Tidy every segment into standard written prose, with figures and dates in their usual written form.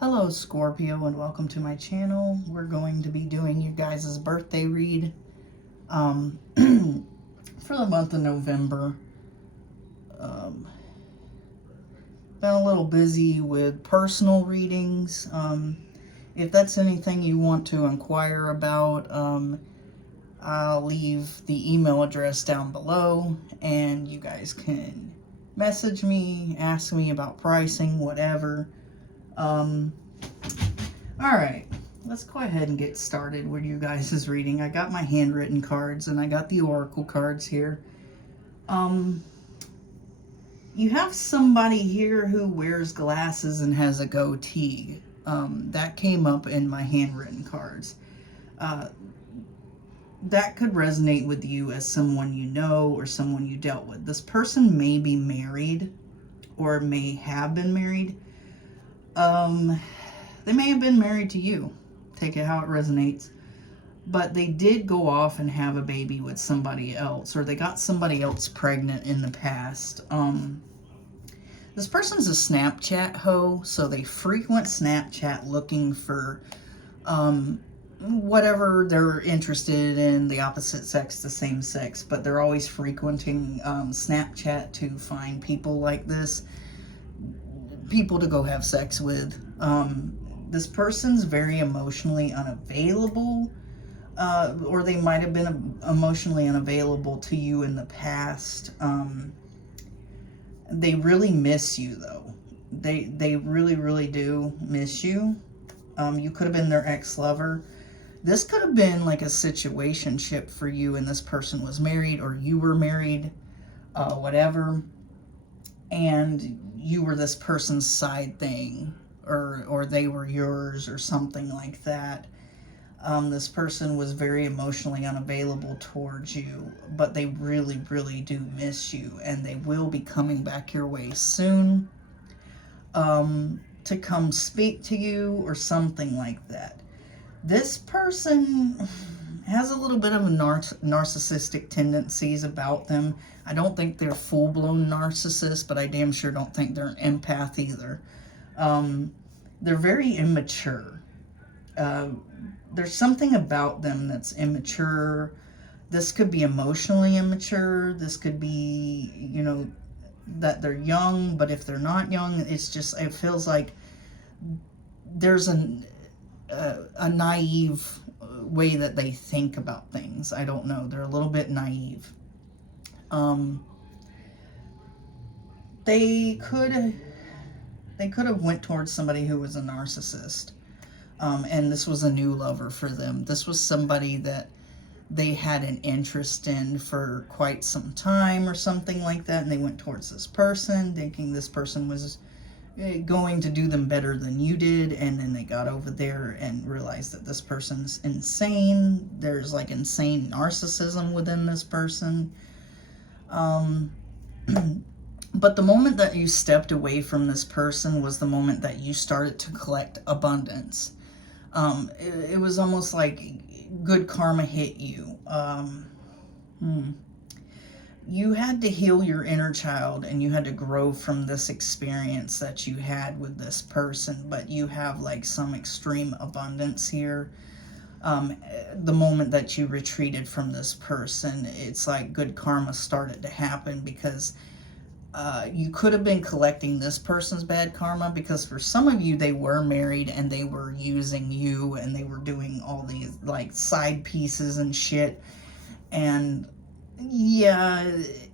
Hello Scorpio, and welcome to my channel. We're going to be doing you guys' birthday read for the month of November. Been a little busy with personal readings. If that's anything you want to inquire about, I'll leave the email address down below and you guys can message me, ask me about pricing, whatever. Alright, let's go ahead and get started with you guys' reading. I got my handwritten cards and I got the oracle cards here. You have somebody here who wears glasses and has a goatee. That came up in my handwritten cards. That could resonate with you as someone you know or someone you dealt with. This person may be married or may have been married. They may have been married to you. Take it how it resonates. But they did go off and have a baby with somebody else, or they got somebody else pregnant in the past. This person's a Snapchat hoe, so they frequent Snapchat looking for whatever they're interested in, the opposite sex, the same sex, but they're always frequenting Snapchat to find people like this, people to go have sex with. This person's very emotionally unavailable, or they might have been emotionally unavailable to you in the past. They really miss you, though. They really, really do miss you. You could have been their ex-lover. This could have been like a situationship for you, and this person was married, or you were married, whatever, and you were this person's side thing, or they were yours, or something like that. This person was very emotionally unavailable towards you, but they really, really do miss you, and they will be coming back your way soon to come speak to you or something like that. This person has a little bit of a narcissistic tendencies about them. I don't think they're full-blown narcissists, but I damn sure don't think they're an empath either. They're very immature. There's something about them that's immature. This could be emotionally immature. This could be, you know, that they're young, but if they're not young, it's just, it feels like there's a naive way that they think about things. I don't know. They're a little bit naive. They could have went towards somebody who was a narcissist. And this was a new lover for them. This was somebody that they had an interest in for quite some time or something like that, and they went towards this person thinking this person was going to do them better than you did, and then they got over there and realized that this person's insane. There's like insane narcissism within this person. But the moment that you stepped away from this person was the moment that you started to collect abundance. It was almost like good karma hit you. You had to heal your inner child, and you had to grow from this experience that you had with this person, but you have like some extreme abundance here. The moment that you retreated from this person, it's like good karma started to happen, because you could have been collecting this person's bad karma, because for some of you, they were married and they were using you, and they were doing all these like side pieces and shit. And yeah,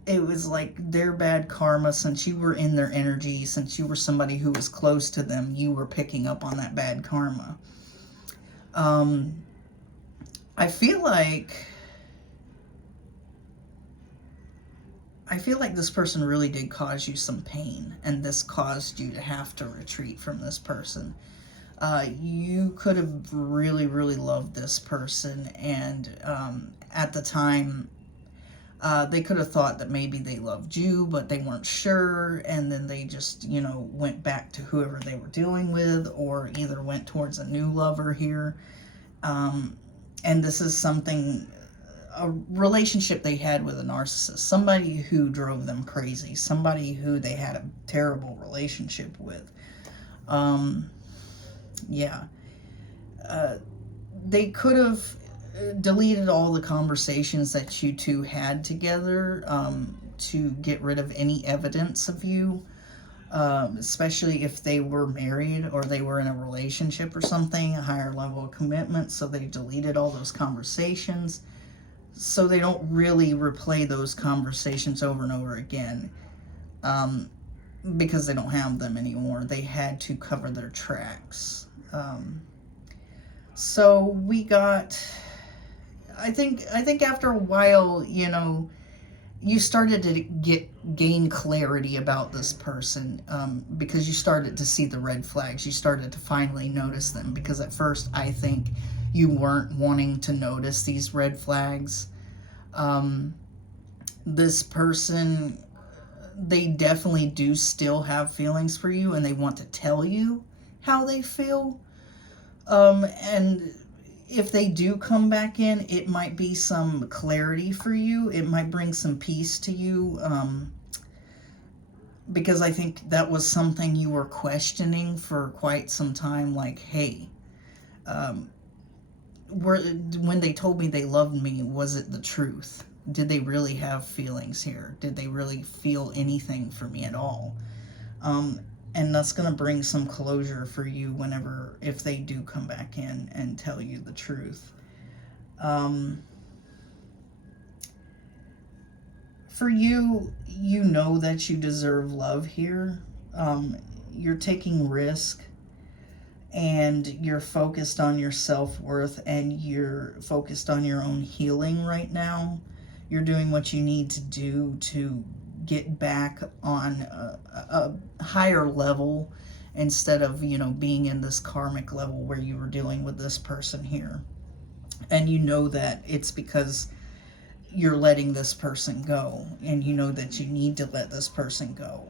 it was like their bad karma. Since you were in their energy, since you were somebody who was close to them, you were picking up on that bad karma. I feel like this person really did cause you some pain, and this caused you to have to retreat from this person. You could have really, really loved this person, and at the time, they could have thought that maybe they loved you, but they weren't sure, and then they just, you know, went back to whoever they were dealing with, or either went towards a new lover here. And this is something, a relationship they had with a narcissist, somebody who drove them crazy, somebody who they had a terrible relationship with. Yeah. They could have deleted all the conversations that you two had together, to get rid of any evidence of you, especially if they were married or they were in a relationship or something, a higher level of commitment. So they deleted all those conversations so they don't really replay those conversations over and over again, because they don't have them anymore. They had to cover their tracks. So we got, I think after a while, you started to gain clarity about this person, because you started to see the red flags. You started to finally notice them, because at first I think you weren't wanting to notice these red flags. This person, they definitely do still have feelings for you, and they want to tell you how they feel. And if they do come back in, it might be some clarity for you. It might bring some peace to you, because I think that was something you were questioning for quite some time. Like, hey, when they told me they loved me, was it the truth? Did they really have feelings here? Did they really feel anything for me at all? And that's going to bring some closure for you if they do come back in and tell you the truth. For you, you know that you deserve love here. You're taking risk, and you're focused on your self-worth, and you're focused on your own healing right now. You're doing what you need to do to get back on a higher level, instead of, being in this karmic level where you were dealing with this person here. And you know that it's because you're letting this person go, and you know that you need to let this person go.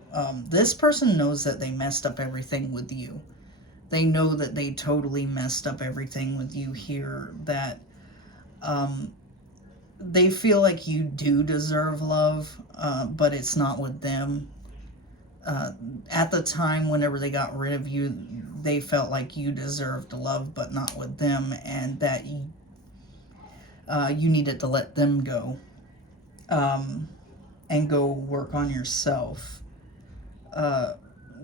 This person knows that they messed up everything with you. They know that they totally messed up everything with you here, that they feel like you do deserve love, but it's not with them. At the time, whenever they got rid of you, they felt like you deserved love, but not with them, and that you needed to let them go, and go work on yourself.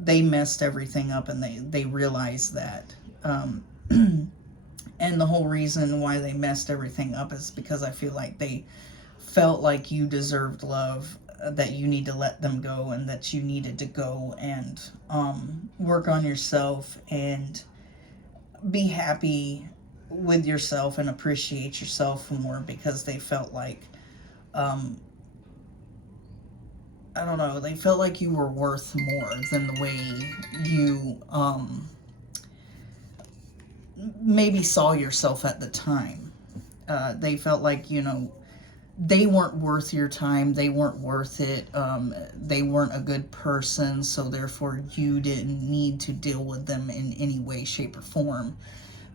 They messed everything up, and they realized that. And the whole reason why they messed everything up is because I feel like they felt like you deserved love, that you need to let them go, and that you needed to go and work on yourself and be happy with yourself and appreciate yourself more, because they felt like, I don't know, they felt like you were worth more than the way you maybe saw yourself at the time. They felt like, they weren't worth your time. They weren't worth it. They weren't a good person, so therefore you didn't need to deal with them in any way, shape, or form.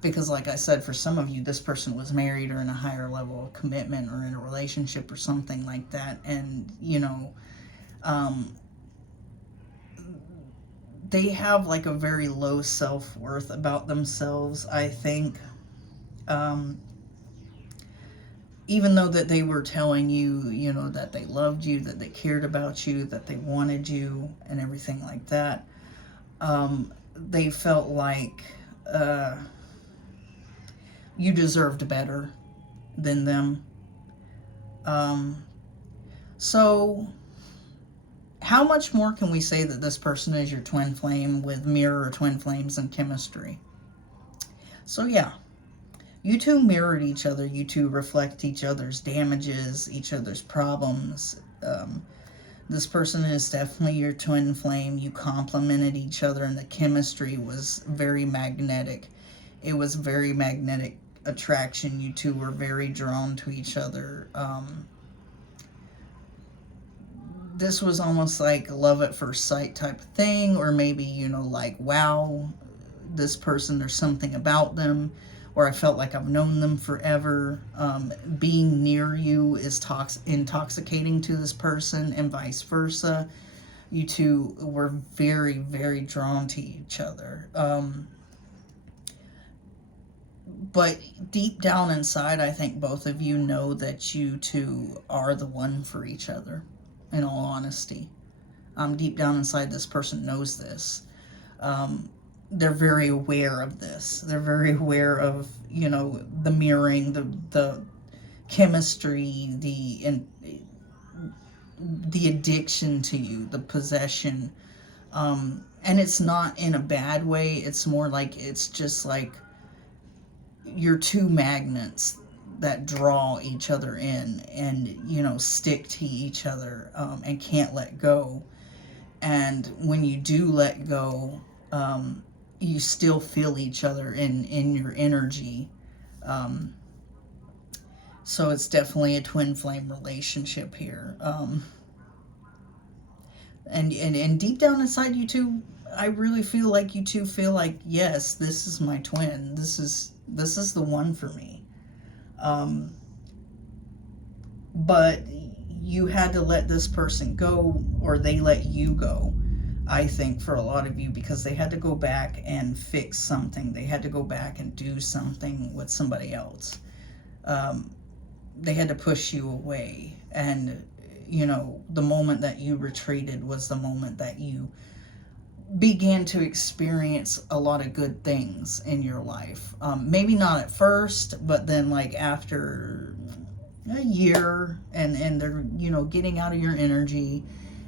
Because like I said, for some of you, this person was married or in a higher level of commitment or in a relationship or something like that. And, they have like a very low self-worth about themselves, I think. Even though that they were telling you, that they loved you, that they cared about you, that they wanted you, and everything like that, they felt like you deserved better than them. So how much more can we say that this person is your twin flame with mirror or twin flames and chemistry? So yeah, you two mirrored each other. You two reflect each other's damages, each other's problems. This person is definitely your twin flame. You complemented each other, and the chemistry was very magnetic. It was very magnetic attraction. You two were very drawn to each other. This was almost like love at first sight type of thing, or maybe, like, wow, this person, there's something about them, or I felt like I've known them forever. Being near you is intoxicating to this person, and vice versa. You two were very, very drawn to each other. But deep down inside, I think both of you know that you two are the one for each other, in all honesty. Deep down inside, this person knows this. They're very aware of this. They're very aware of, you know, the mirroring, the chemistry, the addiction to you, the possession. And it's not in a bad way. It's more like, it's just like you're two magnets that draw each other in and, you know, stick to each other, and can't let go. And when you do let go, you still feel each other in your energy. So it's definitely a twin flame relationship here. And deep down inside you two, I really feel like you two feel like, yes, this is my twin. This is the one for me. But you had to let this person go, or they let you go, I think, for a lot of you, because they had to go back and fix something. They had to go back and do something with somebody else. They had to push you away. And, you know, the moment that you retreated was the moment that you began to experience a lot of good things in your life. Maybe not at first, but then like after a year, and they're, you know, getting out of your energy,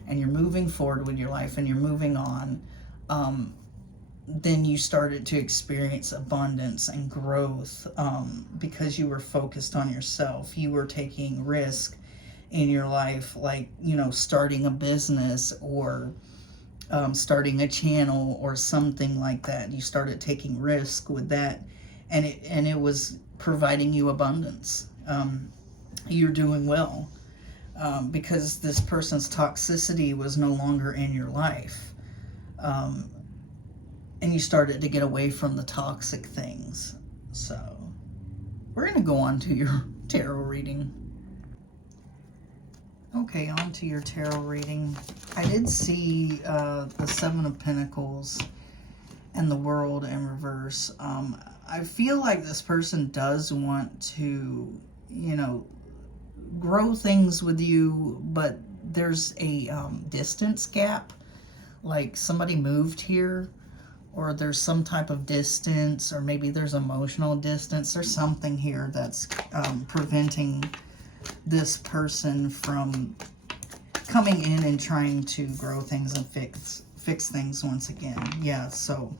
and you're moving forward with your life and you're moving on, then you started to experience abundance and growth, because you were focused on yourself. You were taking risk in your life, like, you know, starting a business, or starting a channel or something like that. You started taking risk with that, and it was providing you abundance. You're doing well, because this person's toxicity was no longer in your life, and you started to get away from the toxic things. So we're going to go on to your tarot reading. Okay, on to your tarot reading. I did see the Seven of Pentacles and the World in reverse. I feel like this person does want to, you know, grow things with you, but there's a distance gap. Like somebody moved here, or there's some type of distance, or maybe there's emotional distance. There's something here that's preventing this person from coming in and trying to grow things and fix things once again. Yeah, so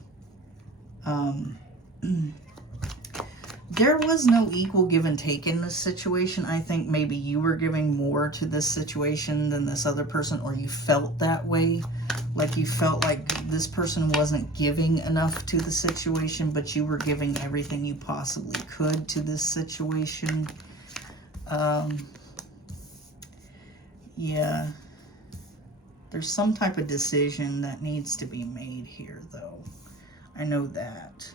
there was no equal give and take in this situation. I think maybe you were giving more to this situation than this other person, or you felt that way. Like you felt like this person wasn't giving enough to the situation, but you were giving everything you possibly could to this situation. Yeah, there's some type of decision that needs to be made here, though. I know that.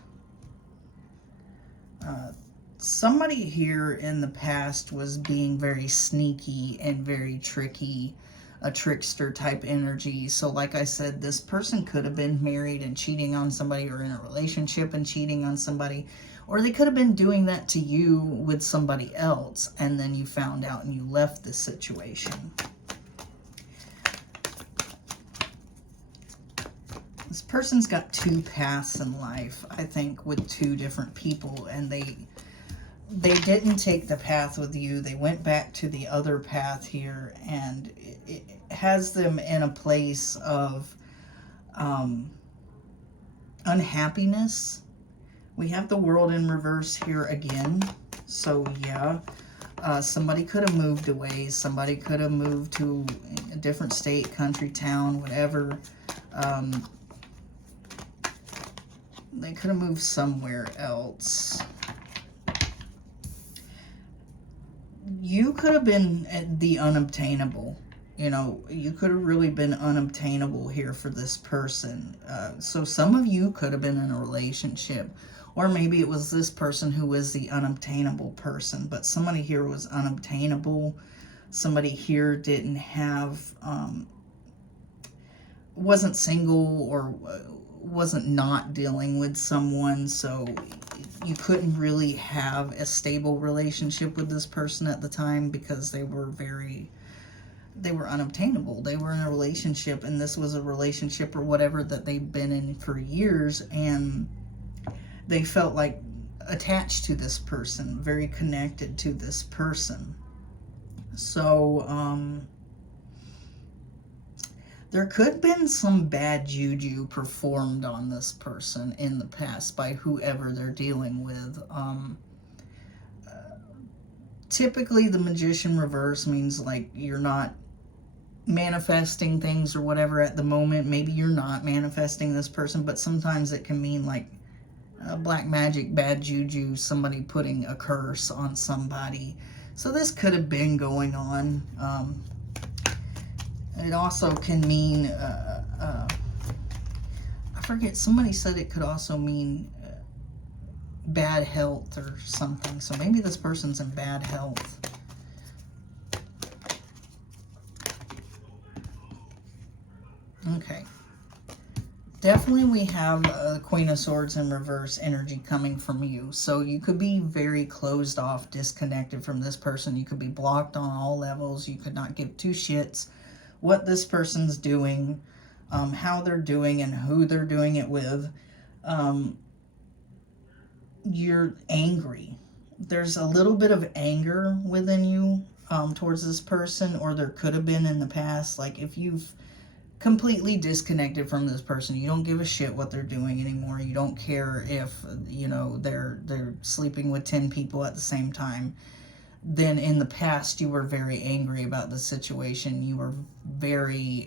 Somebody here in the past was being very sneaky and very tricky, a trickster type energy. So like I said, this person could have been married and cheating on somebody, or in a relationship and cheating on somebody, or they could have been doing that to you with somebody else, and then you found out and you left this situation. This person's got two paths in life, I think, with two different people, and they didn't take the path with you. They went back to the other path here, and it has them in a place of unhappiness. We have the World in reverse here again. So yeah, somebody could have moved away. Somebody could have moved to a different state, country, town, whatever. They could have moved somewhere else. You could have been the unobtainable. You know, you could have really been unobtainable here for this person. So some of you could have been in a relationship, or maybe it was this person who was the unobtainable person, but somebody here was unobtainable. Somebody here didn't have, wasn't single, or wasn't not dealing with someone. So you couldn't really have a stable relationship with this person at the time because they were unobtainable. They were in a relationship, and this was a relationship or whatever that they've been in for years, and they felt like attached to this person, very connected to this person. So, there could have been some bad juju performed on this person in the past by whoever they're dealing with. Typically, the Magician reverse means like you're not manifesting things or whatever at the moment. Maybe you're not manifesting this person, but sometimes it can mean like black magic, bad juju, somebody putting a curse on somebody. So this could have been going on. It also can mean, I forget, somebody said it could also mean bad health or something. So maybe this person's in bad health. Okay. Definitely we have the Queen of Swords in reverse energy coming from you. So you could be very closed off, disconnected from this person. You could be blocked on all levels. You could not give two shits what this person's doing, how they're doing, and who they're doing it with. You're angry. There's a little bit of anger within you towards this person, or there could have been in the past. Like if you've completely disconnected from this person, you don't give a shit what they're doing anymore. You don't care if, you know, they're sleeping with 10 people at the same time. Then in the past you were very angry about the situation. You were very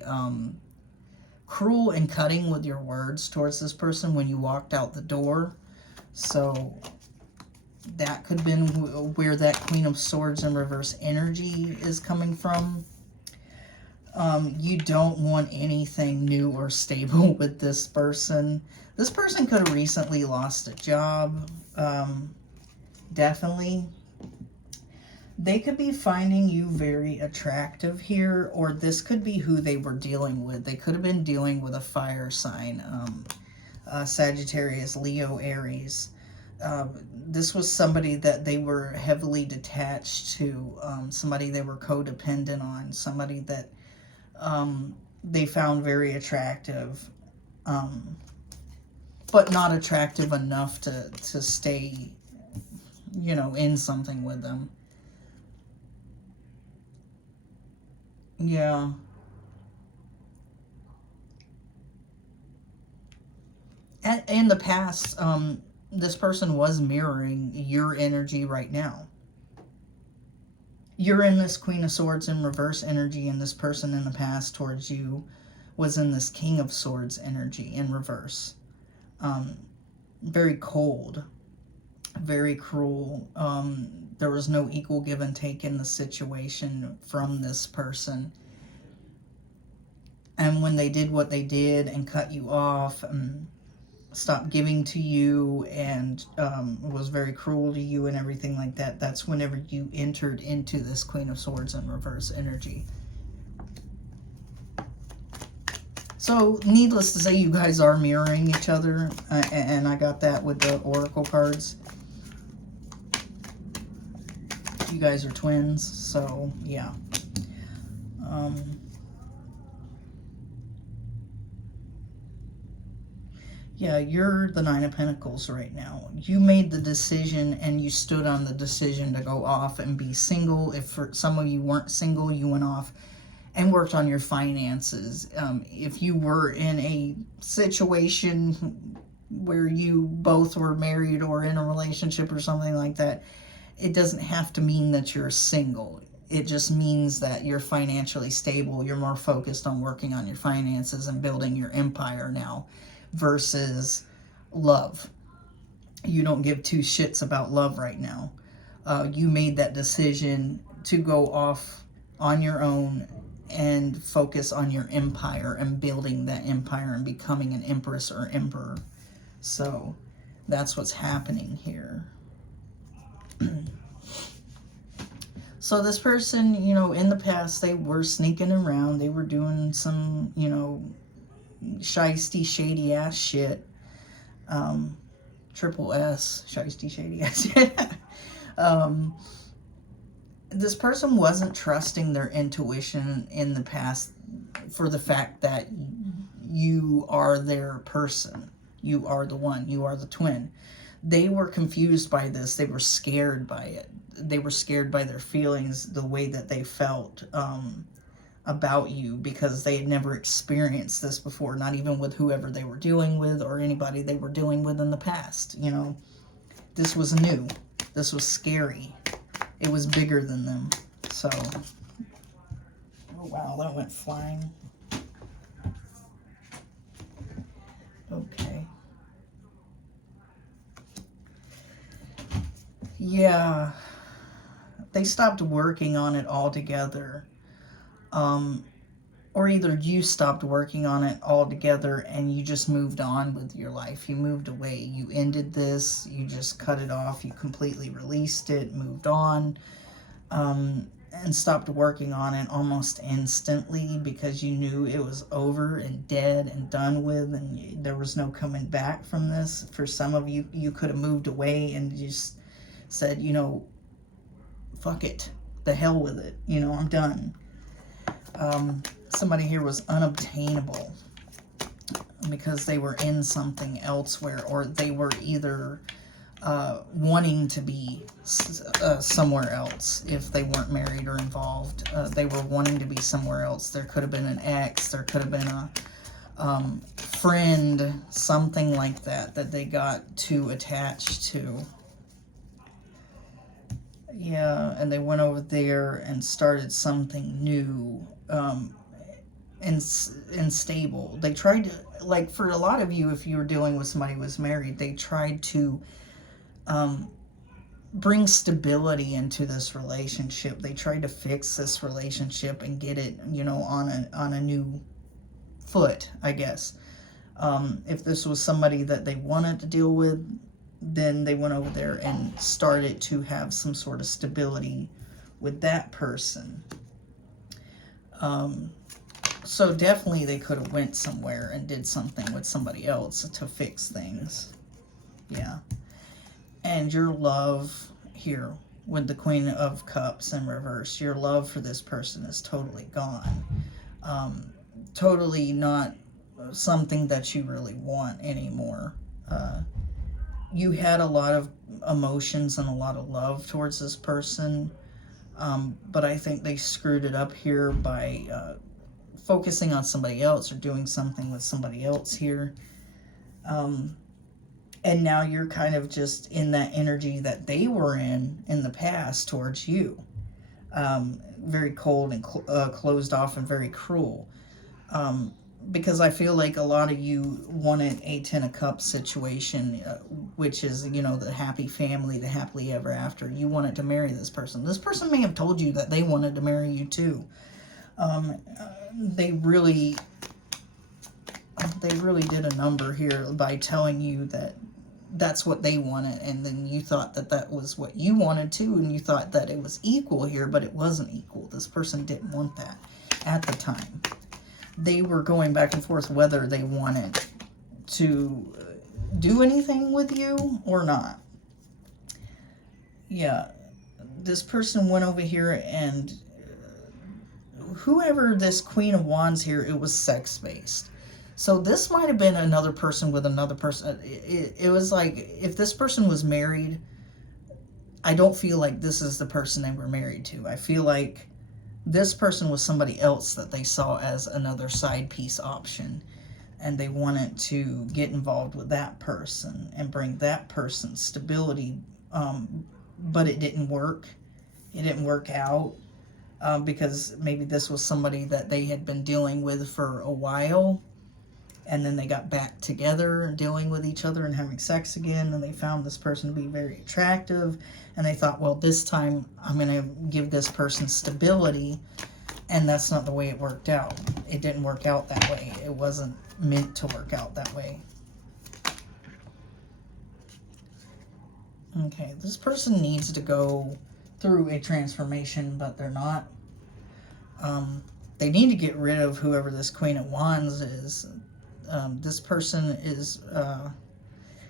cruel and cutting with your words towards this person when you walked out the door. So that could have been where that Queen of Swords in reverse energy is coming from. You don't want anything new or stable with this person. This person could have recently lost a job. Definitely. They could be finding you very attractive here, or this could be who they were dealing with. They could have been dealing with a fire sign, Sagittarius, Leo, Aries. This was somebody that they were heavily detached to, somebody they were codependent on, somebody that they found very attractive, but not attractive enough to stay, you know, in something with them. Yeah. In the past, this person was mirroring your energy right now. You're in this Queen of Swords in reverse energy, and this person in the past towards you was in this King of Swords energy in reverse. Very cold, very cruel. There was no equal give and take in the situation from this person. And when they did what they did and cut you off and stopped giving to you and was very cruel to you and everything like that, that's whenever you entered into this Queen of Swords in reverse energy. So needless to say, you guys are mirroring each other, and I got that with the oracle cards. You guys are twins, so yeah. Yeah, you're the Nine of Pentacles right now. You made the decision, and you stood on the decision to go off and be single. If for some of you weren't single, you went off and worked on your finances. If you were in a situation where you both were married or in a relationship or something like that, it doesn't have to mean that you're single. It just means that you're financially stable. You're more focused on working on your finances and building your empire now versus love. You don't give two shits about love right now. You made that decision to go off on your own and focus on your empire and building that empire and becoming an empress or emperor. So that's what's happening here. So this person, you know, in the past, they were sneaking around. They were doing some, you know, shisty, shady ass shit. triple S, Shiesty Shady. This person wasn't trusting their intuition in the past for the fact that you are their person. You are the one. You are the twin. They were confused by this. They were scared by it. They were scared by their feelings, the way that they felt about you, because they had never experienced this before, not even with whoever they were dealing with or anybody they were dealing with in the past. You know, this was new. This was scary. It was bigger than them. So, oh wow, that went flying. Okay. Yeah, they stopped working on it altogether. Or either you stopped working on it altogether and you just moved on with your life. You moved away. You ended this. You just cut it off. You completely released it, moved on, and stopped working on it almost instantly because you knew it was over and dead and done with, and there was no coming back from this. For some of you, you could have moved away and just said, you know, fuck it. The hell with it. You know, I'm done. Somebody here was unobtainable because they were in something elsewhere, or they were either wanting to be somewhere else if they weren't married or involved. They were wanting to be somewhere else. There could have been an ex, there could have been a friend, something like that they got too attached to. Yeah, and they went over there and started something new. And stable. They tried to, like, for a lot of you, if you were dealing with somebody who was married, they tried to bring stability into this relationship. They tried to fix this relationship and get it, you know, on a new foot, I guess. If this was somebody that they wanted to deal with, then they went over there and started to have some sort of stability with that person. So definitely they could have went somewhere and did something with somebody else to fix things. Yeah. And your love here with the Queen of Cups in reverse, your love for this person is totally gone. Totally not something that you really want anymore. You had a lot of emotions and a lot of love towards this person, but I think they screwed it up here by focusing on somebody else or doing something with somebody else here. And now you're kind of just in that energy that they were in the past towards you. Very cold and closed off and very cruel. Because I feel like a lot of you wanted a 10 of Cups situation, which is, you know, the happy family, the happily ever after. You wanted to marry this person. This person may have told you that they wanted to marry you too. They really did a number here by telling you that that's what they wanted, and then you thought that that was what you wanted too, and you thought that it was equal here, but it wasn't equal. This person didn't want that at the time. They were going back and forth whether they wanted to do anything with you or not. Yeah, this person went over here, and whoever this Queen of Wands here, it was sex-based. So this might have been another person with another person. It was like, if this person was married, I don't feel like this is the person they were married to. I feel like this person was somebody else that they saw as another side piece option, and they wanted to get involved with that person and bring that person stability, but it didn't work. It didn't work out because maybe this was somebody that they had been dealing with for a while, and then they got back together dealing with each other and having sex again, and they found this person to be very attractive, and they thought, well, this time I'm going to give this person stability, and that's not the way it worked out. It didn't work out that way. It wasn't meant to work out that way. Okay, this person needs to go through a transformation, but they're not. They need to get rid of whoever this Queen of Wands is. This person is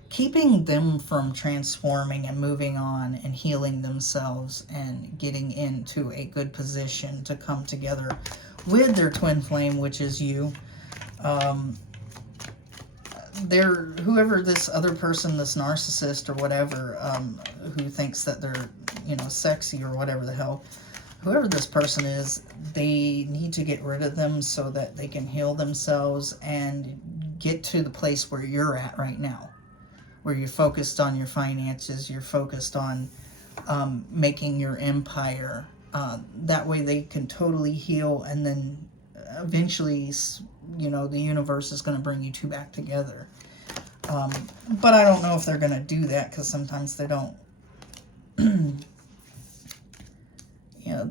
keeping them from transforming and moving on and healing themselves and getting into a good position to come together with their twin flame, which is you. Whoever this other person, this narcissist or whatever, who thinks that they're, sexy or whatever the hell, whoever this person is, they need to get rid of them so that they can heal themselves and get to the place where you're at right now, where you're focused on your finances, you're focused on making your empire. That way they can totally heal, and then eventually, the universe is going to bring you two back together. But I don't know if they're going to do that, because sometimes they don't.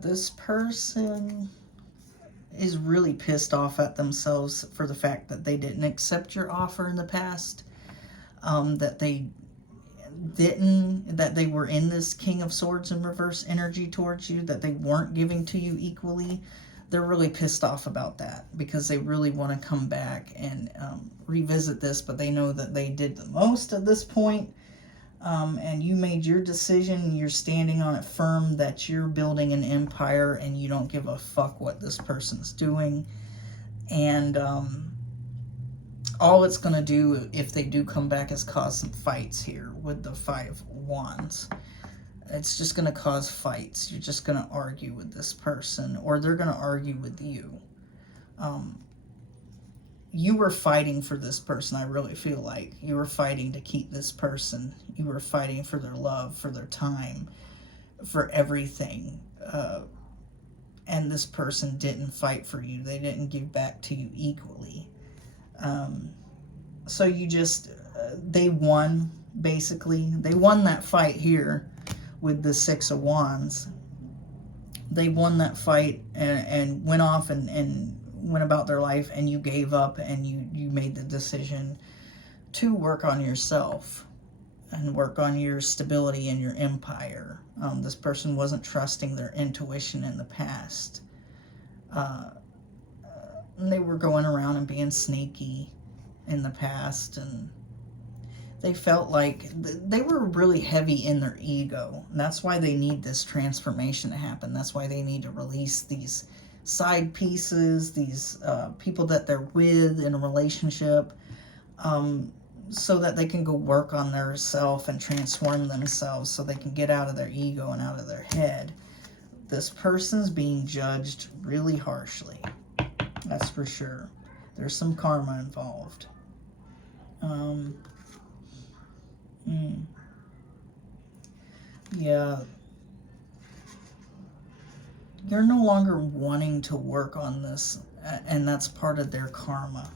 This person is really pissed off at themselves for the fact that they didn't accept your offer in the past. That they were in this King of Swords in reverse energy towards you, that they weren't giving to you equally. They're really pissed off about that, because they really want to come back and revisit this, but they know that they did the most at this point, and you made your decision. You're standing on it firm that you're building an empire and you don't give a fuck what this person's doing. And all it's going to do, if they do come back, is cause some fights here with the 5 Wands. It's just going to cause fights. You're just going to argue with this person, or they're going to argue with you. You were fighting for this person, I really feel like. You were fighting to keep this person. You were fighting for their love, for their time, for everything. And this person didn't fight for you. They didn't give back to you equally. So you just, they won, basically. They won that fight here with the 6 of Wands. They won that fight and went off and went about their life, and you gave up, and you made the decision to work on yourself and work on your stability and your empire. This person wasn't trusting their intuition in the past. And they were going around and being sneaky in the past, and they felt like they were really heavy in their ego. And that's why they need this transformation to happen. That's why they need to release these side pieces, these people that they're with in a relationship, so that they can go work on their self and transform themselves, so they can get out of their ego and out of their head. This person's being judged really harshly. That's for sure. There's some karma involved. Yeah. You're no longer wanting to work on this, and that's part of their karma.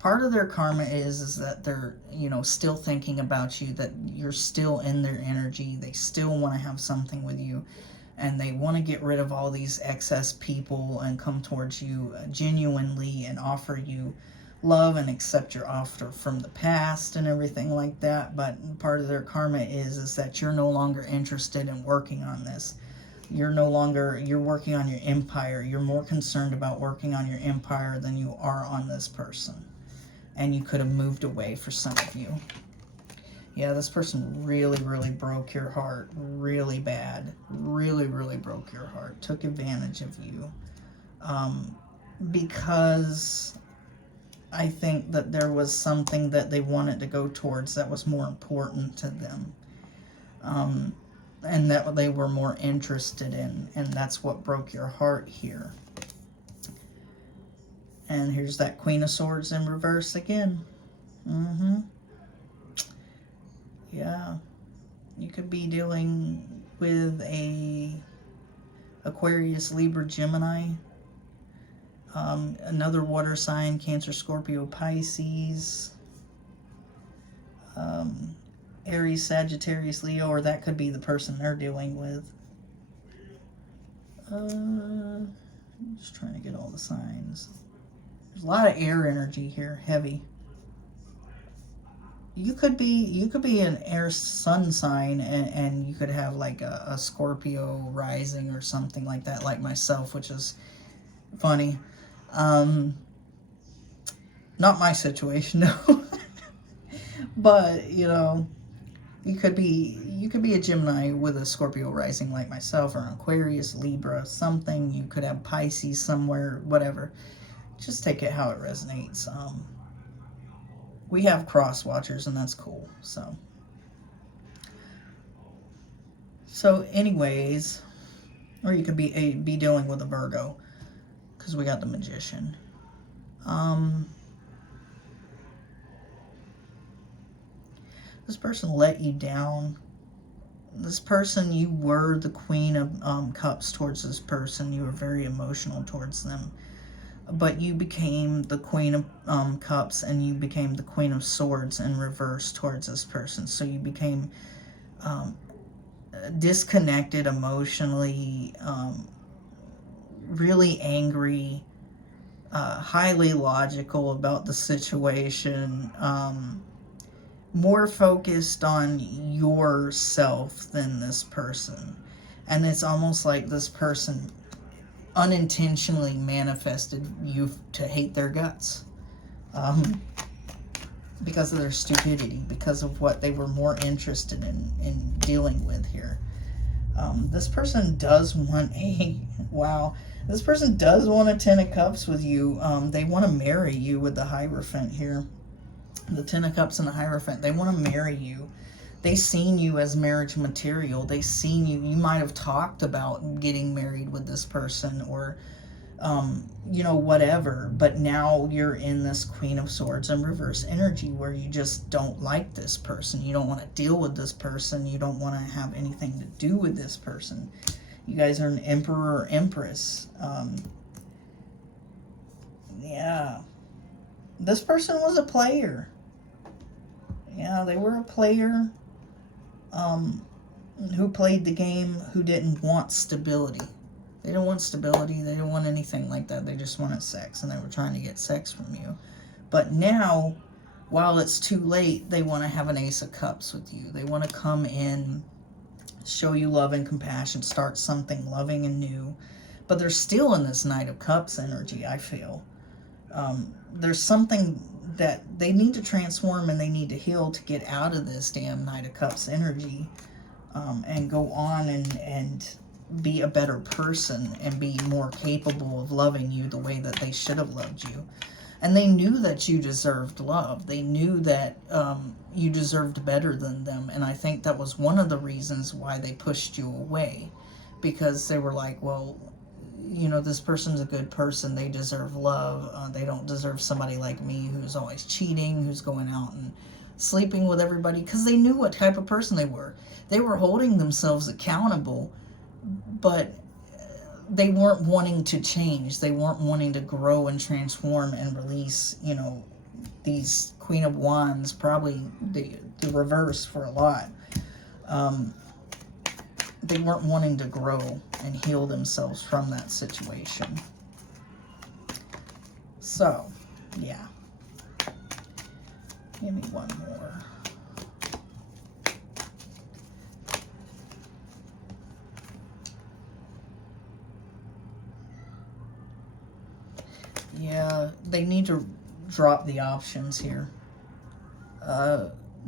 Part of their karma is that they're, still thinking about you, that you're still in their energy. They still want to have something with you, and they want to get rid of all these excess people and come towards you genuinely and offer you love and accept your offer from the past and everything like that. But part of their karma is that you're no longer interested in working on this. You're working on your empire. You're more concerned about working on your empire than you are on this person. And you could have moved away for some of you. Yeah, this person really, really broke your heart really bad. Really, really broke your heart. Took advantage of you. Because I think that there was something that they wanted to go towards that was more important to them. And that they were more interested in. And that's what broke your heart here. And here's that Queen of Swords in reverse again. Yeah. You could be dealing with a Aquarius, Libra, Gemini. Another water sign, Cancer, Scorpio, Pisces. Aries, Sagittarius, Leo, or that could be the person they're dealing with. Just trying to get all the signs. There's a lot of air energy here, heavy. You could be an air sun sign, and you could have like a Scorpio rising or something like that, like myself, which is funny. Not my situation, no. But, you know, you could be a Gemini with a Scorpio rising like myself, or an Aquarius, Libra, something. You could have Pisces somewhere, whatever. Just take it how it resonates. We have cross watchers, and that's cool. So anyways, or you could be dealing with a Virgo, because we got the Magician. This person let you down. This person, you were the Queen of Cups towards this person. You were very emotional towards them. But you became the Queen of Cups, and you became the Queen of Swords in reverse towards this person. So you became disconnected emotionally, really angry, highly logical about the situation, more focused on yourself than this person. And it's almost like this person unintentionally manifested you to hate their guts, because of their stupidity, because of what they were more interested in dealing with here. This person does want this person does want a 10 of Cups with you. They want to marry you with the Hierophant here. The 10 of Cups and the Hierophant. They want to marry you. They seen you as marriage material. They seen you. You might have talked about getting married with this person, or, you know, whatever. But now you're in this Queen of Swords in reverse energy, where you just don't like this person. You don't want to deal with this person. You don't want to have anything to do with this person. You guys are an Emperor or Empress. Yeah. This person was a player. Yeah, they were a player who played the game, who didn't want stability. They didn't want stability. They didn't want anything like that. They just wanted sex, and they were trying to get sex from you. But now, while it's too late, they want to have an Ace of Cups with you. They want to come in, show you love and compassion, start something loving and new. But they're still in this Knight of Cups energy, I feel. There's something that they need to transform and they need to heal to get out of this damn Knight of Cups energy, and go on and be a better person and be more capable of loving you the way that they should have loved you. And they knew that you deserved love. They knew that you deserved better than them. And I think that was one of the reasons why they pushed you away, because they were like, well, you know, this person's a good person. They deserve love. They don't deserve somebody like me who's always cheating, who's going out and sleeping with everybody, because they knew what type of person they were. They were holding themselves accountable, but they weren't wanting to change. They weren't wanting to grow and transform and release, you know, these Queen of Wands, probably the reverse for a lot. They weren't wanting to grow and heal themselves from that situation. So, yeah. Give me one more. Yeah, they need to drop the options here.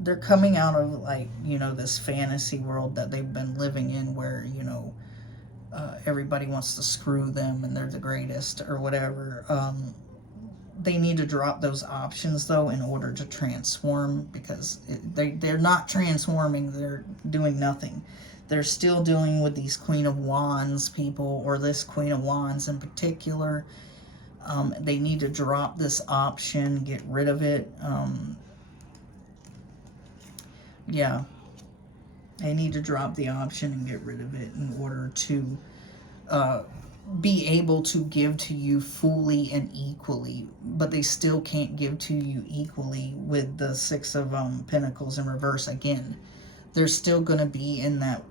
They're coming out of, like, you know, this fantasy world that they've been living in, where, you know, everybody wants to screw them and they're the greatest or whatever. They need to drop those options, though, in order to transform, because they're not transforming. They're doing nothing. They're still dealing with these Queen of Wands people, or this Queen of Wands in particular. They need to drop this option, get rid of it. Yeah, they need to drop the option and get rid of it in order to be able to give to you fully and equally. But they still can't give to you equally with the Six of Pentacles in reverse. Again, they're still going to be in that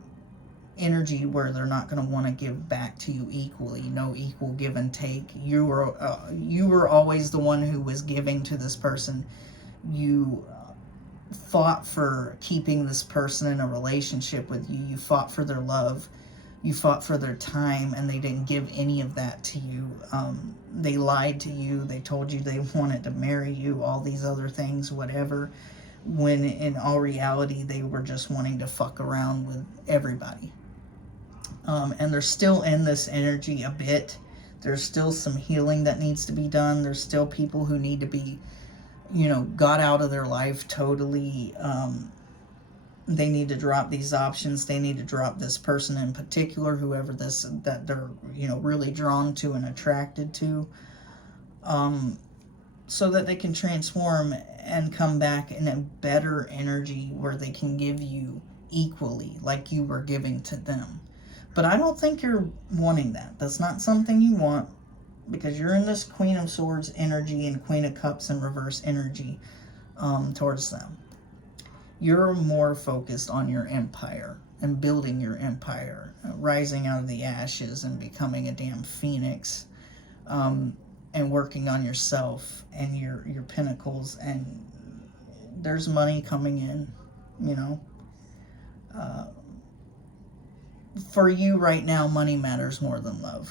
energy where they're not going to want to give back to you equally. No equal give and take. You were always the one who was giving to this person. You fought for keeping this person in a relationship with you. You fought for their love. You fought for their time, and they didn't give any of that to you. They lied to you. They told you they wanted to marry you, all these other things, whatever. when in all reality they were just wanting to fuck around with everybody. And they're still in this energy a bit. There's still some healing that needs to be done. There's still people who need to be, got out of their life totally. They need to drop these options. They need to drop this person in particular, whoever that they're, really drawn to and attracted to, so that they can transform and come back in a better energy where they can give you equally like you were giving to them. But I don't think you're wanting that. That's not something you want, because you're in this Queen of Swords energy and Queen of Cups in reverse energy towards them. You're more focused on your empire and building your empire, rising out of the ashes and becoming a damn phoenix, and working on yourself and your pinnacles. And there's money coming in, for you right now, money matters more than love.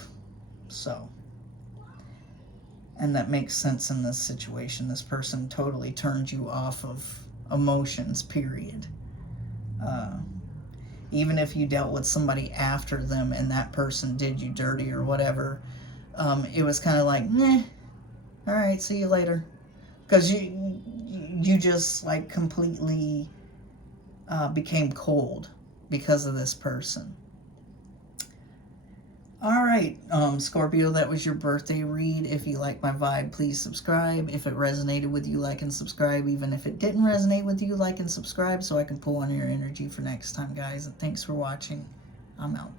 So, and that makes sense in this situation. This person totally turned you off of emotions, period. Even if you dealt with somebody after them and that person did you dirty or whatever, it was kind of like, meh, all right, see you later. Because you just like completely became cold because of this person. All right, Scorpio, that was your birthday read. If you like my vibe, please subscribe. If it resonated with you, like and subscribe. Even if it didn't resonate with you, like and subscribe so I can pull on your energy for next time, guys. And thanks for watching. I'm out.